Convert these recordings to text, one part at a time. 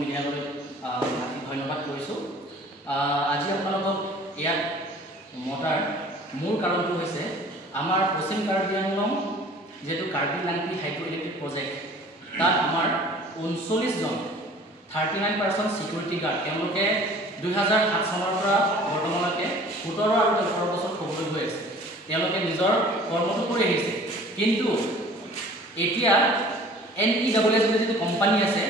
মিডিয়ালৈ ধন্যবাদ কৰিছোঁ। আজি আপোনালোকক ইয়াত মতাৰ মূল কাৰণটো হৈছে আমাৰ পশ্চিম কাৰ্বি আংলং যেটো কাৰ্বি লাংটি হাইড্ৰ ইলেক্ট্ৰিক প্ৰজেক্ট তাত আমাৰ 39 জন 39% সিকিউৰিটি গাৰ্ড তেওঁলোকে 2007 চনৰ পৰা বৰ্তমানলৈকে 17 আৰু 18 বছৰ হ'বলৈ গৈ আছে। তেওঁলোকে নিজৰ কৰ্মটো কৰি আহিছে, কিন্তু এতিয়া NEWS বুলি যিটো কোম্পানী আছে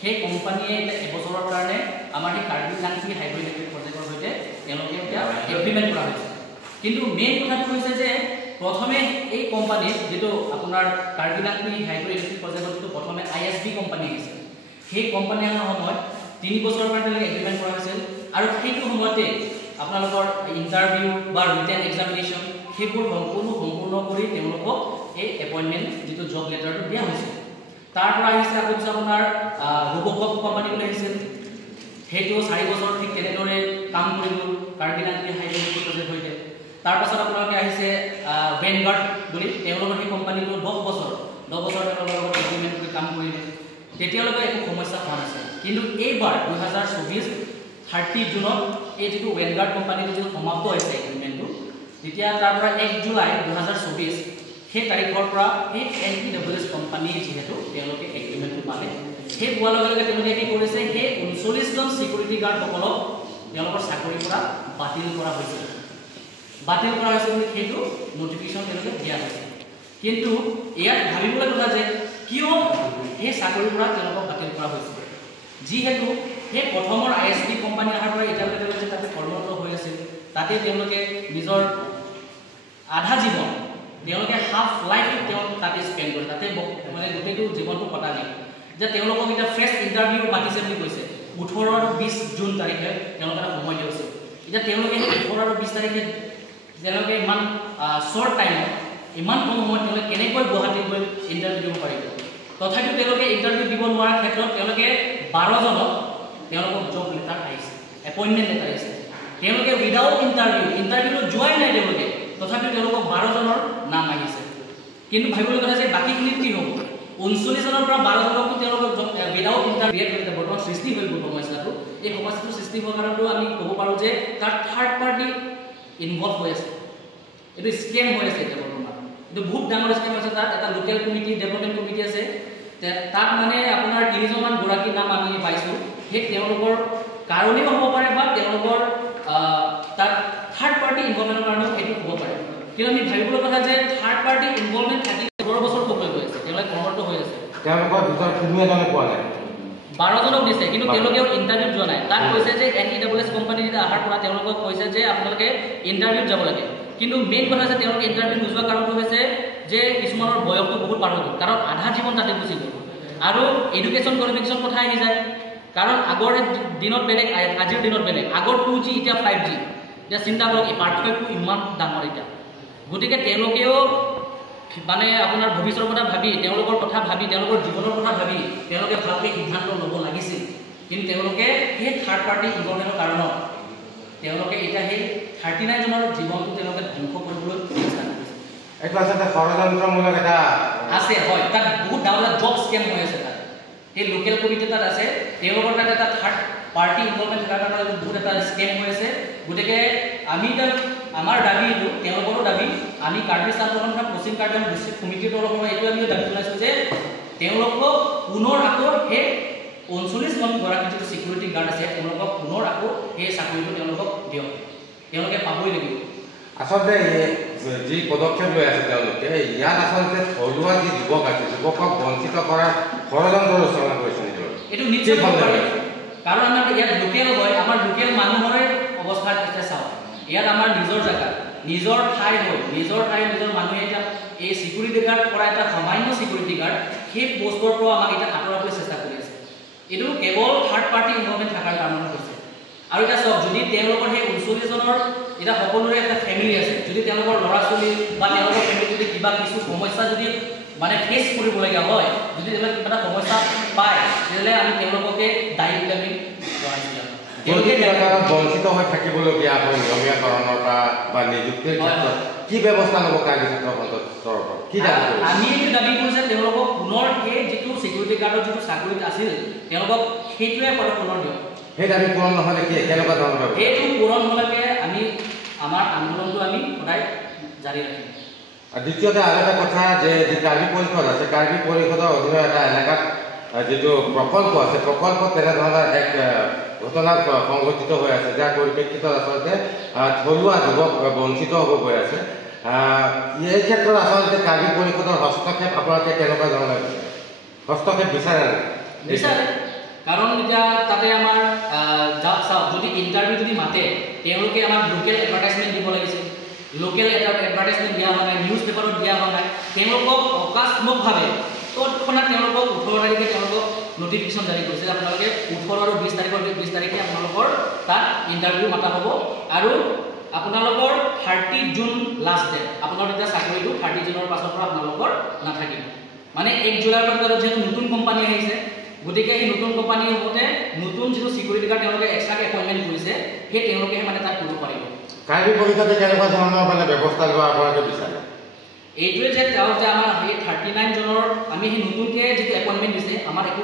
সেই কোম্পানীয়ে এটা এবছৰৰ কাৰণে আমাৰ এই কাৰ্বি লাংটি হাইড্ৰ ইলেক্ট্ৰিক প্ৰজেক্টৰ সৈতে তেওঁলোকে এতিয়া এগ্ৰিমেণ্ট কৰা হৈছে। কিন্তু মেইন কথাটো হৈছে যে প্ৰথমে এই কোম্পানীত যেটো আপোনাৰ কাৰ্বি লাংটি হাইড্ৰ ইলেক্ট্ৰিক প্ৰজেক্টৰ যেটো প্ৰথমে ISB কোম্পানী আহিছে, সেই কোম্পানীৰ সময়ত 3 বছৰৰ কাৰণে তেওঁলোকে এগ্ৰিমেণ্ট কৰা হৈছিল আৰু সেইটো সময়তে আপোনালোকৰ ইন্টাৰভিউ বা ৰিটেন এক্সামিনেশ্যন সেইবোৰ সম্পূৰ্ণ কৰি তেওঁলোকক এই এপইণ্টমেণ্ট যেটো জব লেটাৰটো দিয়া হৈছে। তাৰ পৰা আহিছে আকৌ আপোনাৰ ৰোবকপ কোম্পানী বুলি আহিছিল, সেইটো 4 বছৰ ঠিক তেনেদৰে কাম কৰিব কাৰ্বি লাংটি হাইড্ৰ ইলেক্ট্ৰিক প্ৰজেক্ট হৈতে। তাৰ পাছত আপোনালোকে আহিছে ভেনগাৰ্ড বুলি, তেওঁলোকৰ সেই কোম্পানীটো 10 বছৰ তেওঁলোকৰ লগত এগ্ৰিমেণ্ট কৰি কাম কৰিলে, তেতিয়ালৈকে একো সমস্যা হোৱা নাছিল। কিন্তু এইবাৰ 2024 30 জুনত এই যেটো ভেনগাৰ্ড কোম্পানীটো যেটো সমাপ্ত হৈছে এগ্ৰিমেণ্টটো, তেতিয়া তাৰ পৰা 1 জুলাই 2024 সেই তাৰিখৰ পৰা এই NEWS কোম্পানীয়ে যিহেতু তেওঁলোকে এগ্ৰিমেণ্টটো পালে, সেই পোৱাৰ লগে লগে তেওঁলোকে কি কৰিছে, সেই 39 জন সিকিউৰিটি গাৰ্ডসকলক তেওঁলোকৰ চাকৰিৰ পৰা বাতিল কৰা হৈছে বুলি সেইটো নটিফিকেশ্যন তেওঁলোকে দিয়া হৈছে। কিন্তু ইয়াত ভাবিবলৈ কথা যে কিয় এই চাকৰিৰ পৰা তেওঁলোকক বাতিল কৰা হৈছে, যিহেতু সেই প্ৰথমৰ ISB কোম্পানী অহাৰ পৰা এতিয়ালৈকে তেওঁলোকে তাতে কৰ্মৰত হৈ আছিল, তাতে তেওঁলোকে নিজৰ আধা জীৱন তেওঁলোকে হাফ লাইফ তাতে স্পেণ্ড কৰে, তাতে মানে গোটেইটো জীৱনটো কটা নাই। যে তেওঁলোকক এটা ফ্ৰেছ ইণ্টাৰভিউ মাতিছে বুলি কৈছে 18 আৰু 20 জুন তাৰিখে তেওঁলোকে এটা সময় দিয়া হৈছে। এতিয়া তেওঁলোকে 18 আৰু 20 তাৰিখে তেওঁলোকে ইমান শ্বৰ্ট টাইমত ইমান কম সময়ত তেওঁলোকে কেনেকৈ গুৱাহাটীত গৈ ইণ্টাৰভিউ দিব পাৰিব। তথাপিও তেওঁলোকে ইণ্টাৰভিউ দিব নোৱাৰাৰ ক্ষেত্ৰত তেওঁলোকে 12 জনক তেওঁলোকক জব লেটাৰ আহিছে, এপইণ্টমেণ্ট লেটাৰ আহিছে। তেওঁলোকে উইদাউট ইণ্টাৰভিউ যোৱাই নাই তেওঁলোকে, তথাপিও তেওঁলোকক 12 জনৰ নাম আহিছে। কিন্তু ভাবিবলৈ কথা যে বাকীখিনি কি হ'ব, 39 জনৰ পৰা 12 জনকতো তেওঁলোকক উইদাউট ইণ্টাৰভিউ বৰ্তমান সৃষ্টি হৈ গ'ল সমস্যাটো। এই সমস্যাটো সৃষ্টি হোৱাৰ কাৰণটো আমি ক'ব পাৰোঁ যে তাত থাৰ্ড পাৰ্টি ইনভলভ হৈ আছে, এইটো স্কেম হৈ আছে এতিয়া বৰ্তমান। এইটো বহুত ডাঙৰ স্কেম আছে। তাত এটা লোকেল কমিটি ডেভেলপমেণ্ট কমিটি আছে, তাত মানে আপোনাৰ 3জনমান গৰাকীৰ নাম আমি পাইছোঁ। সেই তেওঁলোকৰ কাৰণেও হ'ব পাৰে বা তেওঁলোকৰ তাত থাৰ্ড পাৰ্টি ইনভলভমেণ্টৰ কাৰণেও সেইটো হ'ব পাৰে। কিন্তু আমি ভাবিবলৈ কথা যে থাৰ্ড পাৰ্টি ইনভলভমেণ্ট থাকি 18 বছৰ হ'বলৈ গৈ আছে, তেওঁলোকে কৰ্মৰত হৈ আছে। তেওঁলোকৰ ভিতৰত কোনো এজনে পোৱা নাই, 12 জনক দিছে, কিন্তু তেওঁলোকেও ইণ্টাৰভিউ যোৱা নাই। তাত কৈছে যে NEWS কোম্পানী যেতিয়া অহাৰ পৰা তেওঁলোকক কৈছে যে আপোনালোকে ইণ্টাৰভিউত যাব লাগে। কিন্তু মেইন কথা হৈছে তেওঁলোকে ইণ্টাৰভিউ নোযোৱা কাৰণটো হৈছে যে কিছুমানৰ বয়সটো বহুত পাৰ হৈ গ'ল, কাৰণ আধা জীৱন তাতে গুচি গ'ল। আৰু এডুকেশ্যন কোৱালিফিকেশ্যন কথা আহি যায়, কাৰণ আগৰ দিনত বেলেগ আজিৰ দিনত বেলেগ। আগৰ 2G এতিয়া 5G, এতিয়া চিন্তা কৰক এই পাৰ্থক্যটো ইমান ডাঙৰ এতিয়া। গতিকে তেওঁলোকেও মানে আপোনাৰ ভৱিষ্যতৰ কথা ভাবি, তেওঁলোকৰ কথা ভাবি, তেওঁলোকৰ জীৱনৰ কথা ভাবি তেওঁলোকে ভালকৈ সিদ্ধান্ত ল'ব লাগিছিল। কিন্তু তেওঁলোকে সেই থাৰ্ড পাৰ্টি ইনভলভমেণ্টৰ কাৰণত তেওঁলোকে এতিয়া সেই 39 জনৰ জীৱনটো তেওঁলোকে ধ্বংস কৰিবলৈ চেষ্টা কৰিছে। এইটো আচলতে ষড়যন্ত্ৰমূলক এটা আছে, হয়। তাত বহুত ডাঙৰ এটা জব স্কেম হৈ আছে। তাত সেই লোকেল কমিটি তাত আছে, তেওঁলোকৰ তাত এটা থাৰ্ড পাৰ্টি ইনভলভমেণ্ট থকাৰ কাৰণে বহুত এটা স্কেম হৈ আছে। গতিকে আমি এতিয়া আমাৰ দাবী এইটো, তেওঁলোকৰো দাবী, আমি কাৰ্বি আংলং পশ্চিম কাৰ্বি আংলং ডিষ্ট্ৰিক্ট কমিটিৰ তৰফৰ পৰা এইটো আমি দাবী জনাইছোঁ যে তেওঁলোকক পুনৰ আকৌ সেই 39 জন গৰাকী যিটো সিকিউৰিটি গাৰ্ড আছে তেওঁলোকক পুনৰ আকৌ সেই চাকৰিটো তেওঁলোকক দিয়ক, তেওঁলোকে পাবই লাগিব। আচলতে যি পদক্ষেপ লৈ আছে তেওঁলোকে ইয়াত আচলতে থলুৱা যি যুৱক আছে, যুৱকক বঞ্চিত কৰাৰ ষড়যন্ত্ৰ ৰচনা কৰিছে নিজৰ। এইটো নিশ্চয় কাৰণ আমাৰ ইয়াত লোকেল হয়, আমাৰ লোকেল মানুহৰে অৱস্থা এতিয়া চাওক। ইয়াত আমাৰ নিজৰ জেগা, নিজৰ ঠাই হয়, নিজৰ মানুহে এতিয়া এই সিকিউৰিটি গাৰ্ড পৰা এটা সামান্য সিকিউৰিটি গাৰ্ড সেই পোষ্টৰ পৰা আমাক এতিয়া আঁতৰাবলৈ চেষ্টা কৰি আছে। এইটো কেৱল থাৰ্ড পাৰ্টি ইনভলভমেণ্ট থকাৰ কাৰণত হৈছে। আৰু এতিয়া চাওক, যদি তেওঁলোকৰ সেই 39 জনৰ এতিয়া সকলোৰে এটা ফেমিলি আছে, যদি তেওঁলোকৰ ল'ৰা ছোৱালী বা তেওঁলোকৰ ফেমিলি যদি কিবা কিছু সমস্যা যদি মানে ফেচ কৰিবলগীয়া হয়, যদি তেওঁলোকে কিবা এটা সমস্যা পায়, তেতিয়াহ'লে আমি তেওঁলোককে দায়ী বুলি আমি জনাইছিলোঁ। বঞ্চিত হৈ থাকিবলগীয়া হয় নিয়মীয়াকৰণৰ বা নিযুক্তিৰ ক্ষেত্ৰত কি ব্যৱস্থা ল'ব কাৰ্বি ছাত্ৰ সন্থাৰ তৰফৰ কি দাবী কৰিছে? আমি এইটো দাবী কৰোঁ যে তেওঁলোকক পুনৰ সেই যিটো চিকিউৰিটি গাৰ্ডৰ যিটো চাকৰিত আছিল তেওঁলোকক সেইটোৱে পুনৰ দিয়ক। সেই দাবী পূৰণ নহ'লে কি কেনেকুৱা ধৰণৰ এইটো পূৰণ হ'লেকে আমি আমাৰ আন্দোলনটো আমি সদায় জাৰি ৰাখিম। আৰু দ্বিতীয়তে আৰু এটা কথা যে কাৰ্বি পৰিষদ আছে কাৰ্বি পৰিষদৰ অধীনত এটা এলেকাত যিটো প্ৰকল্প আছে প্ৰকল্প তেনেধৰণৰ এক ঘটনা সংঘটিত হৈ আছে যাৰ পৰিপ্ৰেক্ষিতত আচলতে থলুৱা যুৱক বঞ্চিত হ'ব গৈ আছে। এই ক্ষেত্ৰত আচলতে কাৰ্বি পৰিষদৰ হস্তক্ষেপ আপোনালোকে কেনেকুৱা ধৰণৰ হস্তক্ষেপ বিচাৰে? বিচাৰে কাৰণ এতিয়া তাতে আমাৰ চাওক যদি ইণ্টাৰভিউ যদি মাতে তেওঁলোকে আমাক লোকেল এডভাৰটাইজমেণ্ট দিব লাগিছিল। লোকেল এডভাৰটাইজমেণ্ট দিয়া হোৱা নাই, নিউজ পেপাৰত দিয়া হোৱা নাই। তেওঁলোকক অকাস্মিকভাৱে তৎক্ষণাত তেওঁলোকক 18 তাৰিখে তেওঁলোকক নটিফিকেশ্যন জাৰি কৰিছে যে আপোনালোকে 18 আৰু 20 তাৰিখে আপোনালোকৰ তাত ইণ্টাৰভিউ মাতা হ'ব আৰু আপোনালোকৰ 30 জুন লাষ্ট ডেট। আপোনাৰ এতিয়া চাকৰিটো 30 জুনৰ পাছৰ পৰা আপোনালোকৰ নাথাকিব। মানে 1 জুলাইৰ পৰা যিহেতু নতুন কোম্পানী আহিছে গতিকে সেই নতুন কোম্পানীৰ মতে নতুন যিটো চিকিউৰিটি গাৰ্ড তেওঁলোকে এক্সট্ৰাকে এপইণ্টমেণ্ট কৰিছে সেই তেওঁলোকেহে মানে তাত কৰিব পাৰিব। কাৰ্বি পৰিষদে কেনেকুৱা ধৰণৰ মানে ব্যৱস্থা লোৱা আপোনালোকে বিচাৰে? এইটোৱে যে তেওঁ যে আমাৰ সেই 39 জনৰ আমি সেই নতুনকৈ যিটো এপইণ্টমেণ্ট দিছে আমাৰ একো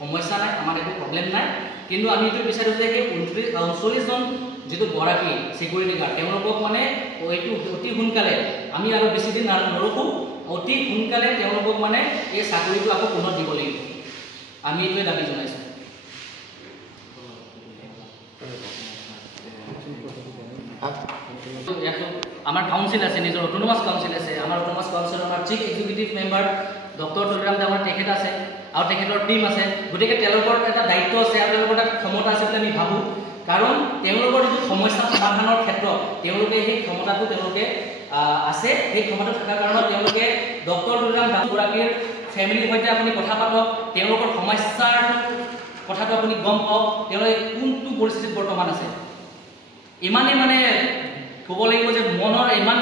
সমস্যা নাই, আমাৰ একো প্ৰব্লেম নাই। কিন্তু আমি এইটো বিচাৰোঁ যে সেই 39জন যিটো গৰাকী চিকিউৰিটি গাৰ্ড তেওঁলোকক মানে এইটো অতি সোনকালে আমি আৰু বেছি দিন নৰখোঁ, অতি সোনকালে তেওঁলোকক মানে এই চাকৰিটো আকৌ পুনৰ দিব লাগিব। আমি এইটোৱে দাবী জনাইছোঁ। আমাৰ কাউন্সিল আছে, নিজৰ অট'নমাছ কাউন্সিল আছে। আমাৰ অট'নমাছ কাউন্সিলৰ আমাৰ chief executive member doctor Tuliram ডাঙৰ তেখেত আছে আৰু তেখেতৰ টীম আছে। গতিকে তেওঁলোকৰ এটা দায়িত্ব আছে আৰু তেওঁলোকৰ এটা ক্ষমতা আছে বুলি আমি ভাবোঁ। কাৰণ তেওঁলোকৰ যিটো সমস্যা সমাধানৰ ক্ষেত্ৰত তেওঁলোকে সেই ক্ষমতাটো তেওঁলোকে আছে। সেই ক্ষমতা থকাৰ কাৰণত তেওঁলোকে ডক্টৰ তুলিৰাম ডাঙৰগৰাকীৰ ফেমিলিৰ সৈতে আপুনি কথা পাতক, তেওঁলোকৰ সমস্যাৰ কথাটো আপুনি গম পাওক, তেওঁলোকে কোনটো পৰিস্থিতিত বৰ্তমান আছে। ইমানেই মানে ক'ব লাগিব যে মনৰ ইমান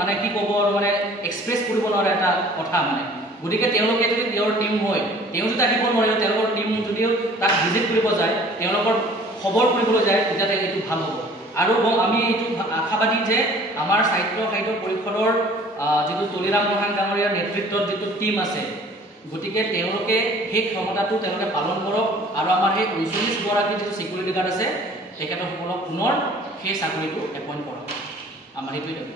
মানে কি ক'ব আৰু মানে এক্সপ্ৰেছ কৰিব নোৱাৰে এটা কথা মানে। গতিকে তেওঁলোকে যদি তেওঁৰ টীম হয়, তেওঁ যদি আহিব নোৱাৰিব, তেওঁলোকৰ টীম যদিও তাত ভিজিট কৰিব যায়, তেওঁলোকৰ খবৰ কৰিবলৈ যায়, তেতিয়াতে এইটো ভাল হ'ব। আৰু আমি এইটো আশাবাদী যে আমাৰ সাহিত্য পৰিষদৰ যিটো তুলিৰাম প্ৰধান ডাঙৰীয়াৰ নেতৃত্বত যিটো টীম আছে গতিকে তেওঁলোকে সেই ক্ষমতাটো তেওঁলোকে পালন কৰক আৰু আমাৰ সেই 39 গৰাকী যিটো চিকিউৰিটি গাৰ্ড আছে তেখেতসকলক পুনৰ সেই চাকৰিটো এপইণ্ট কৰক। আমাৰ সেইটোৱে দাবী।